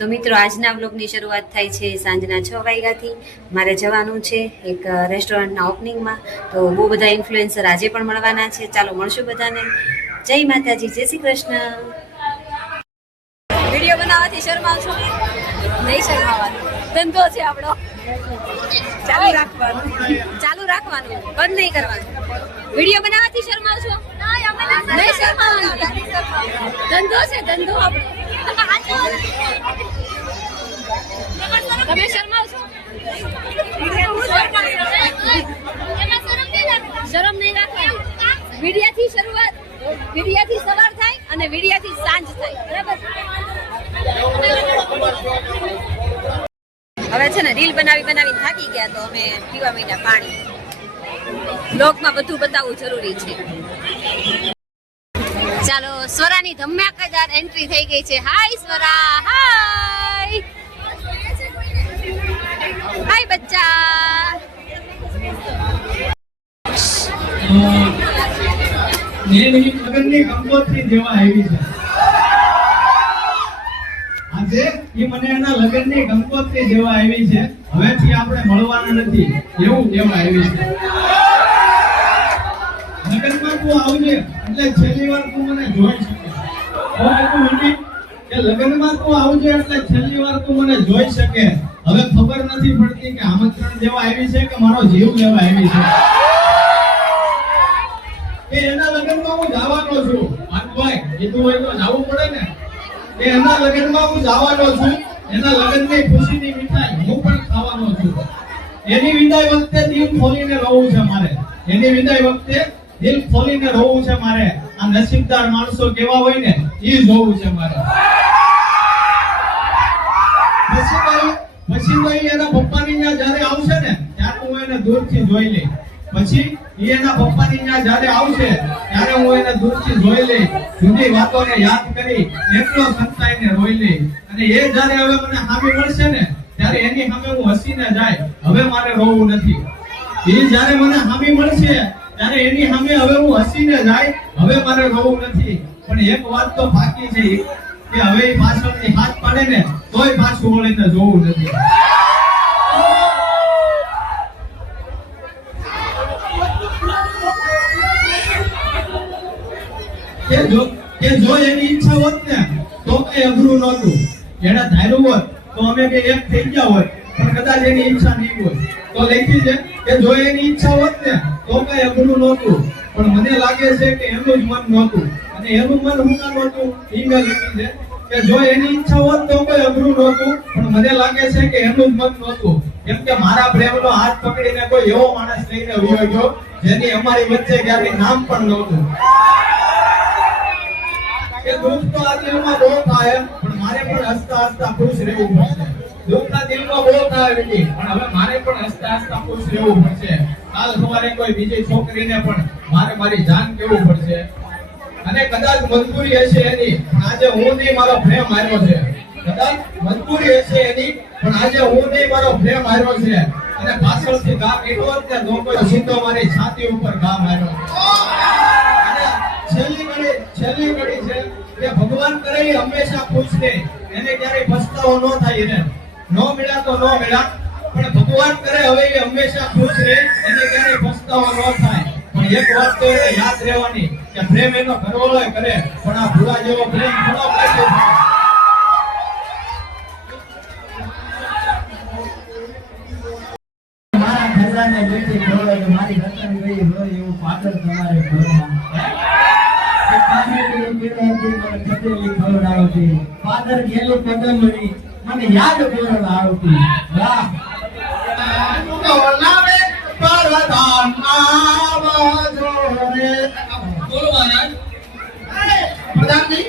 તો મિત્રો આજના બ્લોગની શરૂઆત થાય છે સાંજના છ વાગ્યાથી. મારે જવાનું છે એક રેસ્ટોરન્ટના ઓપનિંગમાં તો બહુ બધા ઇન્ફ્લુએન્સર આજે પણ મળવાના છે. ચાલો મળશું બધાને. જય માતાજી જય શ્રી કૃષ્ણ. વીડિયો બનાવવાથી શરમાવ છો નહીં શરમાવાનું ધંધો છે આપણો. ચાલુ રાખવાનું. ચાલુ રાખવાનું. બંધ નહીં કરવાનું. વીડિયો બનાવવાથી શરમાવ છો નહીં શરમાવાનું ધંધો છે ધંધો આપણો. તમે શરમ નહીં રાખવાની વિડિયાથી શરૂઆત વિડિયાથી સવાર થાય અને વિડિયાથી સાંજ થાય બરાબર હવે છે ને રીલ બનાવી બનાવી થાકી ગયા તો અમે પીવા માંડ્યા પાણી. બ્લોગમાં બધું બતાવવું જરૂરી છે. ચાલો, સ્વરાની ધમાકેદાર એન્ટ્રી થઈ ગઈ છે. હાય સ્વરા. હાય છે. હવેથી આપણે મળવાના નથી એવું કેવા આવી છે. લગનમાં તું આવજે એટલે છેલ્લી વાર તું મને જોઈ શકે કે લગ્નમાં તું આવજે એટલે છેલ્લી વાર તું મને જોઈ શકે. હવે ખબર નથી પડતી કે આમંત્રણ દેવા આવી છે કે મારો જીવ લેવા આવી છે? કે એના લગ્નમાં હું જવાનો છું? માનભાઈ, કીધું હોય તો જવું પડે ને. કે એના લગ્નમાં હું જવાનો છું? એના લગ્નની ખુશીની મીઠાઈ હું પણ ખાવાનો છું. એની વિદાય વખતે દિલ ખોલીને રહું છે મારે. એની વિદાય વખતે દિલ ખોલીને રહું છે મારે. આ નસીબદાર માણસો કેવા હોય ને એ જોવું છે મારે પછી ભાઈ પછી એના પપ્પાની ત્યાં જ્યારે આવશે ને, ત્યારે હું એને દૂરથી જોઈ લઈ. પછી એના પપ્પાની ત્યાં જ્યારે આવશે, ત્યારે હું એને દૂરથી જોઈ લઈ, જુદી વાતોને યાદ કરી એટલો સંતાઈને રોઈ લઈ. અને એ જ્યારે હવે મને હામી મળશે ને, ત્યારે એની સામે હું હસીને જાય, હવે મારે રોવું નથી. એ જ્યારે મને હામી મળશે, ત્યારે એની સામે હવે હું હસીને જાય, હવે મારે રોવું નથી. પણ એક વાત તો બાકી છે કે હવે પાછળથી હાથ પાડે ને તોય પાછું વળીને જોવું નથી. જો એની ઈચ્છા હોત ને, તો કઈ અઘરું નહોતું. એને ધાર્યું હોત, તો અમે એક થઈ ગયા હોય, પણ કદાચ એની ઈચ્છા નહીં હોય. તો લખી છે કે જો એની ઈચ્છા હોત ને, તો કઈ અઘરું નહોતું. પણ મને લાગે છે કે એનું જ મન નહોતું. અને એનું મન હું ના નહોતું ફિંગર મેં છે. કે જો એની ઈચ્છા હોત તો કોઈ અઘરું નહોતું, પણ મને લાગે છે કે એનું મન નહોતું. કેમ કે મારા પ્રેમનો હાથ પકડીને કોઈ એવો માણસ લઈને વયો ગયો, જેની અમારી વચ્ચે ક્યારેય નામ પણ નહોતું. કે દુઃખ તો આ દિલમાં બહુ થાય, પણ મારે પણ હસતા હસતા ખુશ રહેવું પડશે. દુઃખના દિલમાં બહુ થાય બેટી પણ હવે મારે પણ હસતા હસતા ખુશ રહેવું પડશે. કાલ સવારે કોઈ બીજી છોકરીને પણ મારે મારી જાન કેવું પડશે. અને કદાચ મજબૂરી હશે એની આજે હું નહીં, મારો પ્રેમ આવ્યો છે. કદાચ મજબૂરી હશે એની, પણ આજે હું નહીં, મારો પ્રેમ આવ્યો છે. અને પાછળથી ઘા કીધો જ ને તો સીધો મારી છાતી ઉપર ઘા માર્યો છે. છેલ્લી ઘડી છેલ્લી ઘડી છે કે ભગવાન કરે હંમેશા ખુશ રહે એને ક્યારેય પસ્તાવો ન થાય એને. નો મળ્યા તો નો મળ્યા, પણ ભગવાન કરે હવે એ હંમેશા ખુશ રહે એને ક્યારેય પસ્તાવો ન થાય. પણ એક વાત તો એને યાદ રહેવાની કે પ્રેમ એનો ઘરવાળો કરે, પણ આ ભૂલા જેવો પ્રેમ ઘણો કાઢ્યો મારા પાદર તમારે પીળાથી મને યાદ પૂરણ આવતી. બોલો મહારાજ પ્રધાનજી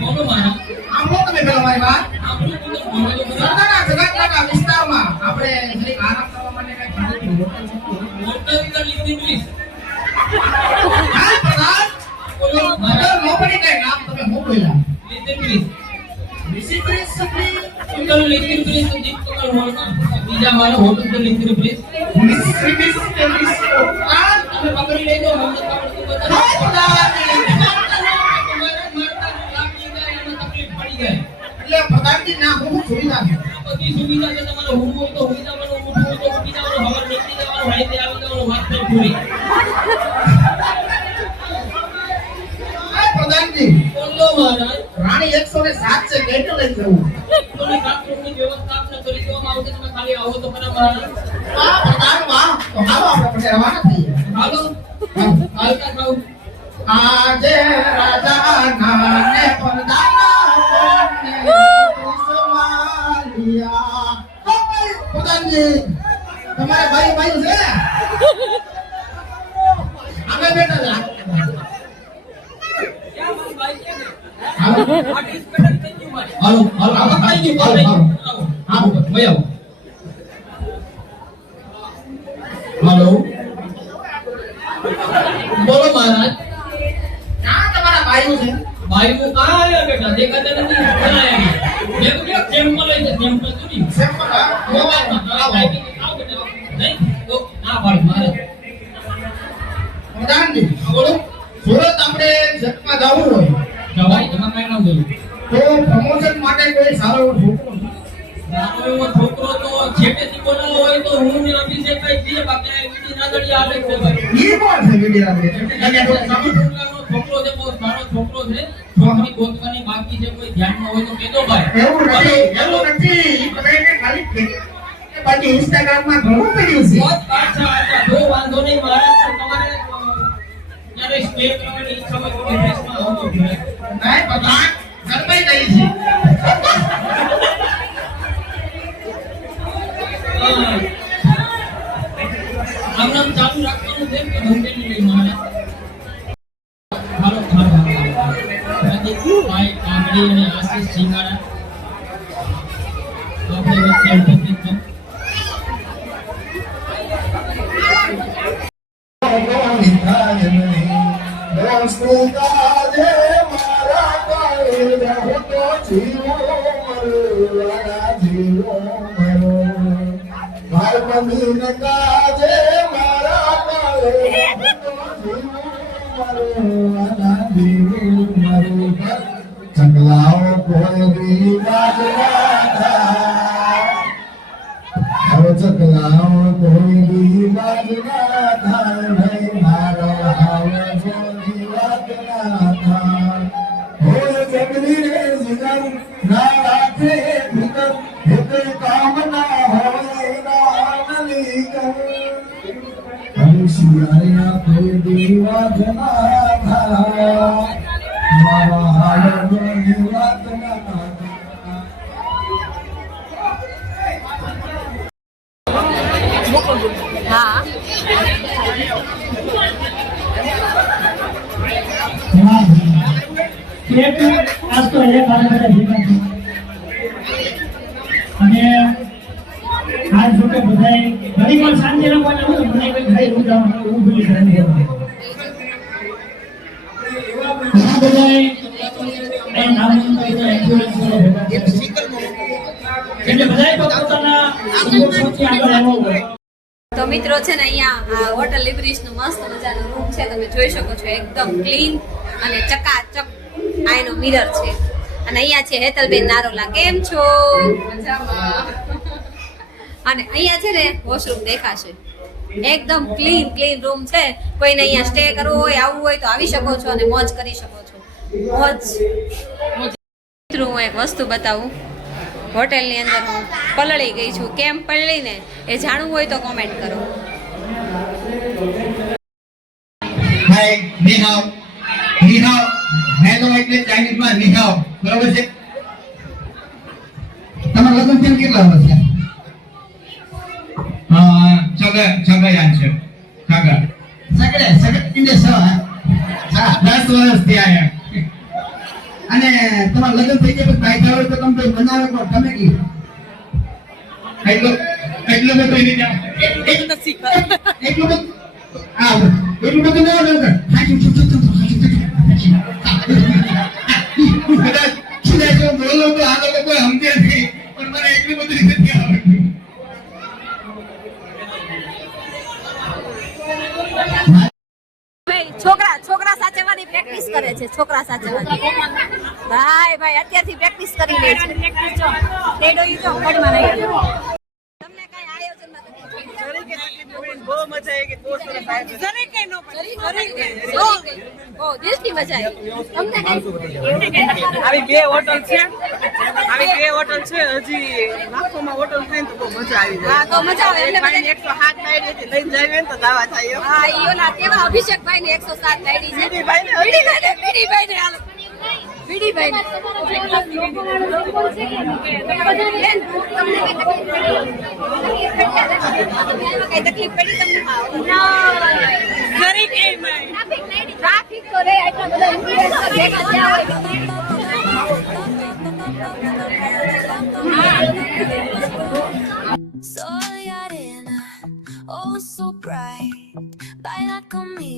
બોલો મહારાજ આમ તમે પેલા મારી વાત આપણું તો બોલો તો ખરા. સરદારના જગતના વિસ્તારમાં આપણે જરીક આરામ કરવા માટે કંઈક ખાધું હતું. હોટલ કા લીધી પ્લીઝ હા, પ્રધાન. બોલો મગર મહારાજ નો પડી કાંઈ નામ તમે હું બોલ્યા. લીધી પ્લીઝ ડિસિપ્લિન સપ્લી. હોટલ લીધી પ્લીઝ તો દીપ તો હોટલ બીજા મારો હોટલ તો લીધી પ્લીઝ ડિસિપ્લિન, ડિસિપ્લિન. એટલે પ્રધાનજી ના હું સુવિધા છે બધી સુવિધા છે તમારે. ઊંઘવું હોય તો ઊંઘી જવાનું ઊઠવું હોય તો ઊઠી જવાનું હવાર નીકળી જવાનું હાઈતે આવી જવાનું વાત થઈ પૂરી. પ્રધાનજી બોલો મહારાજ. રાણી એકસો ને સાત છે કેટલું લઈ જવું. કામરૂપની વ્યવસ્થા આપને કરી દેવામાં આવશે તમે ખાલી આવો તો ખરા મહારાજ પ્રધાન વાહ તો હાલો આપણે રવાના આજે ને ભાઈ, પ્રધાનજી તમારે ભાઈ ભાઈ છે? આગળ બેઠા હાલો. હાલો હાલો ભાઈ હાલો. બોલો મહારાજ. ક્યાં તમારા ભાઈઓ છે. ભાઈઓ આ આવ્યા બેટા દેખાતા નથી ક્યાં આવ્યા મેં તો કે જેમ માં લઈ જાય જેમ માં તું સેમમાં કો માં આવ. નહીં? તો ના ભાઈ મહારાજ પ્રધાનજી બોલો. સુરત આપણે જગમાં જવું હોય. જવાય એમાં કઈ ના જોયું તો પ્રમોશન માટે કોઈ સારો એવો છોકરો સારો છોકરો તો જેટે શીખવાનો હોય તો હું આપી શકાય છે બાકી ઈ કોણ છે વિડિયા હોય તો ઇન્સ્ટાગ્રામમાં ઘણું પડ્યું નહીં ના પતા ગરબાઈ દઈ છે. આમ નામ ચાલુ રાખવાનું છે કે નહીં મહારાજ હાલો હાલો હાલો ભાઈ કામડી અને આશીષ સિંગાડા આપણે વચ્ચે ઉપસ્થિત મારા જીવો જીવો મરો ભાઈ મંદિર મારા કાળે રહો તો જીવો શિયાળિયા કોઈ દેવા થાય મારો હાલ જોડી વાગના હા. એક આજ તો એ હારે બધા ભેગા થયા. તો મિત્રો છે ને અહીંયા, આ હોટલ લિબ્રિશનું મસ્ત મજાનો રૂમ છે. તમે જોઈ શકો છો, એકદમ ક્લીન અને ચકાચક આ એનો મિરર છે. અને અહીંયા છે હેતલબેન નારોલા. કેમ છો? અને અહીંયા છે ને વોશરૂમ દેખાશે. એકદમ ક્લીન ક્લીન રૂમ છે. કોઈને અહીંયા સ્ટે કરવો હોય, આવવું હોય તો આવી શકો છો અને મોજ કરી શકો છો. મોજ. મિત્રો હું એક વસ્તુ બતાવું. હોટેલની અંદર હું પલળી ગઈ છું. કેમ પલળીને? એ જાણવું હોય તો કોમેન્ટ કરો. હાય નિહાવ નિહાવ હેલો એટલે ચાઇનીઝમાં નિહાવ બરોબર છે? તમારા લગ્ન કેટલા વર્ષ થયા છગા છગા યાદ છે. છગા સગડે સગડે ઇન્ડે સ હા? દસ વર્ષ થયા એમ. અને તમારા લગ્ન થઈ ગયા પછી થાય તો તમે કોઈ બનાવે કો તમે કી એટલો એટલો બધો એની એટલું બધું આ એટલું બધું ના કદાચ છૂટે જો બોલો તો આ લોકો કોઈ સમજે નહીં પણ મને એટલું બધું રીતે આવડતું છોકરા છોકરા સાચવવાની પ્રેક્ટિસ કરે છે, છોકરા સાથે ભાઈ ભાઈ, અત્યારથી પ્રેક્ટિસ કરી લે છે. તમને કઈ આયોજનમાં ઓ દિલથી મજા આવી. આવી? બે હોટલ છે. આવી બે હોટલ છે. હજી લાખોમાં હોટલ થાય ને તો બહુ મજા આવી જાય. તો મજા આવે. એટલે એકસો હાથ થાય લઈને જાય ને તો દાવા થાય હા એવા અભિષેક કેવા અભિષેકભાઈ ને 107 લાઈડી છે. બીડીભાઈને બીડીભાઈ ને બીડીભાઈ ને બીડીભાઈ ને કઈ તકલીફ પડી તમને ખરી કે એમ? ટ્રાફિક તો રે આટલા બધા influencer ભેગા થયા હોય Soy arena, oh so bright. Baila conmigo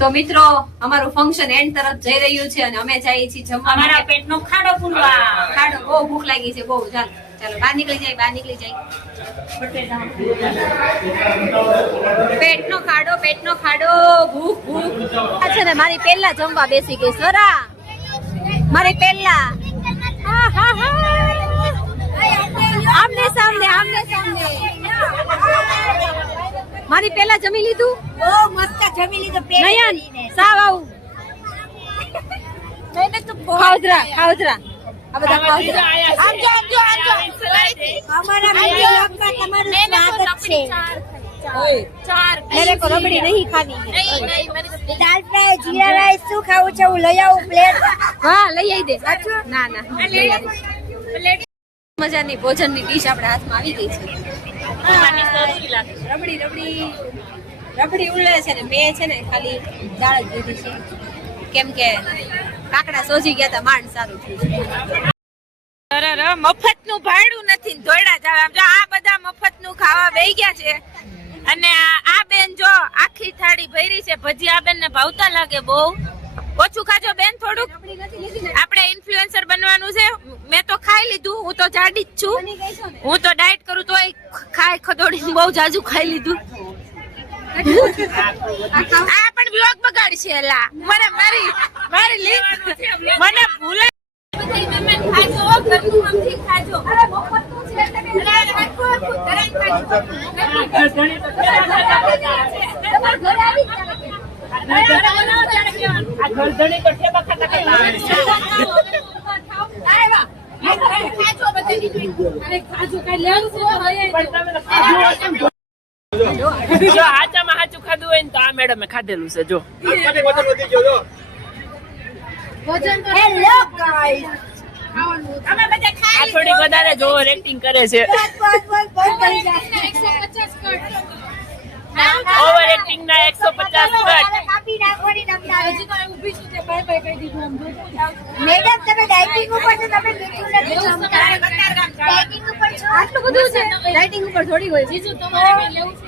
તો મિત્રો અમારું ફંક્શન એન્ડ તરફ જઈ રહ્યું છે અને અમે જઈએ છીએ જમવા અમારા પેટનો ખાડો પૂરવા ખાડો બહુ ભૂખ લાગી છે બહુ. ચાલો ચાલો બહાર નીકળી જાય બહાર નીકળી જાય. પેટનો ખાડો પેટનો ખાડો ભૂખ ભૂખ. આ છે ને મારી પહેલા જમવા બેસી ગઈ સરા. મારી પહેલા. આમને સામને આમને સામને મારી પેલા જમી લીધું? બહુ મસ્ત જમી લીધું નયન સાવ આવું. મેને તો બહુ ખાવધરા ખાવધરા. આ બધા અમારા તમારું સ્વાગત છે. મેરે કો રબડી નહીં ખાની દાલ ફ્રાય જીરા રાઈસ શું ખાવું છે હું લઈ આવું પ્લેટ? હા લઈ આવી દે. ના ના. મજાની ભોજનની ડીશ આપણા હાથમાં આવી ગઈ છે. રબડી રબડી. રબડી ઉડે છે ને મેં છે ને ખાલી દાળ જ લીધી છે. કેમ કે કાકડા સોજી ગયા તા માંડ સારું થયું મફતનું ભાડું નથી દોયડા જાવ આમ જો આ બધા મફતનું ખાવા બેહી ગયા છે. અને આ બેન જો આખી થાળી ભરી છે. ભજી આ બેન ને ભાવતા લાગે બહુ. ઓછું ખાજો બેન થોડુંક. આપણે ઇન્ફ્લુએન્સર બનવાનું છે. મેં તો ખાઈ લીધું, હું તો જાડી જ છું. હું તો ડાયટ કરું તોય ખાય ખદોડી બહુ જાજુ ખાઈ લીધું. આ પણ બ્લોગ બગાડશે, એલા. મને મારી મારી લિંક મને ભૂલે. જો આચામાં હાચું ખાધું હોય ને તો આ મેડમે ખાધેલું છે જો હેલો થોડીક વધારે જો રેટિંગ કરે છે બસ બસ બસ બસ કરી જાય હજી તો ઊભી છું તે બાય બાય કહી દીધું મેડમ તમે ડાઇટિંગ ઉપર છો તમે મીઠું નથી ડાયટિંગ ઉપર છો? આટલું બધું છે? ડાઇટિંગ ઉપર થોડી હોય બીજું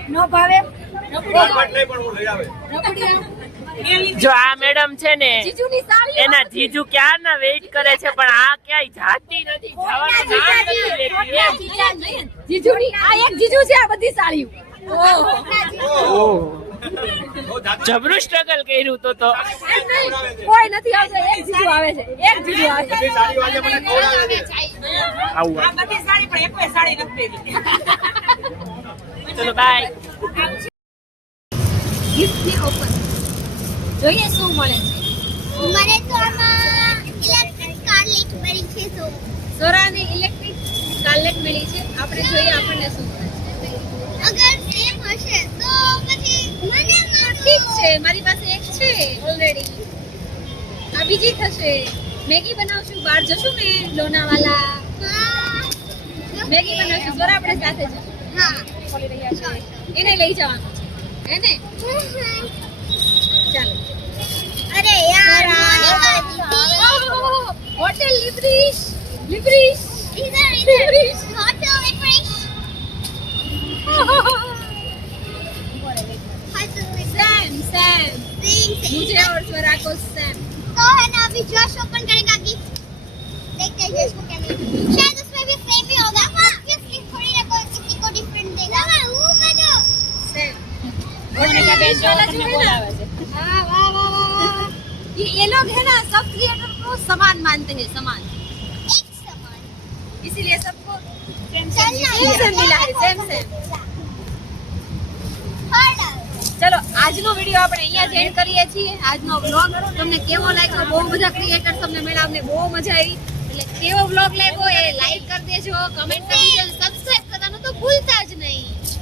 નો ભાવે? જો આ મેડમ છે ને એના જીજુ ક્યારના વેઇટ કરે છે પણ આ ક્યાંય જાતી નથી. જીજુ આ એક જીજુ છે આ બધી સાડીઓ જબરું સ્ટ્રગલ કર્યું તો તો. કોઈ નથી આવતો એક જીજુ આવે છે એક જીજુ આવે છે. આવું ચલો બાય ગિફ્ટની ઓપન જોઈએ શું મળે છે. મને તો આમાં ઇલેક્ટ્રિક કાર્લેટ મળી છે તો. સોરાને ઇલેક્ટ્રિક કાર્લેટ મળી છે. આપણે જોઈએ આપણને શું મળે છે. અગર હશે તો પછી મને ઠીક છે મારી પાસે એક છે ઓલરેડી આ બીજી થશે. મેગી બનાવશું બહાર જશું ને લોનાવાલા. મેગી બનાવશું બરાબર આપણે સાથે જશું. હા. ખોલી રહ્યા છે એને લઈ જવાનું હે ને? ચાલો. અરે યાર હોટેલ લિબ્રિશ લિબ્રિશ ઇધર ઇધર હોટેલ લિબ્રિશ. सैम सैम मुझे और स्वरा को सैम तो है ना अभी जोश ओपन करेगा कि देखते हैं जोश क्या मिलेगा शायद उसमें भी सेम ही होगा ऑब्वियसली थोड़ी ना कोई किसी को डिफरेंट देगा वाह वो मनो सैम और क्या बेस्ट वाला तुमने बोला वैसे हाँ वाह वाह वाह ये ये लोग है ना सब क्रिएटर को समान मानते हैं समान एक समान इसीलिए सबको सेम सेम मिला है सेम सेम ચલો, આજનો વીડિયો આપણે અહીંયા જ એન્ડ કરીએ છીએ. આજનો બ્લોગ તમને કેવો લાગ્યો? બહુ બધા ક્રિએટર તમને મળ્યા અમને બહુ મજા આવી. એટલે કેવો બ્લોગ લાગ્યો એ લાઈક કરી દેજો કમેન્ટ કરી દેજો સબસ્ક્રાઇબ કરવાનું તો ભૂલતા જ નહીં.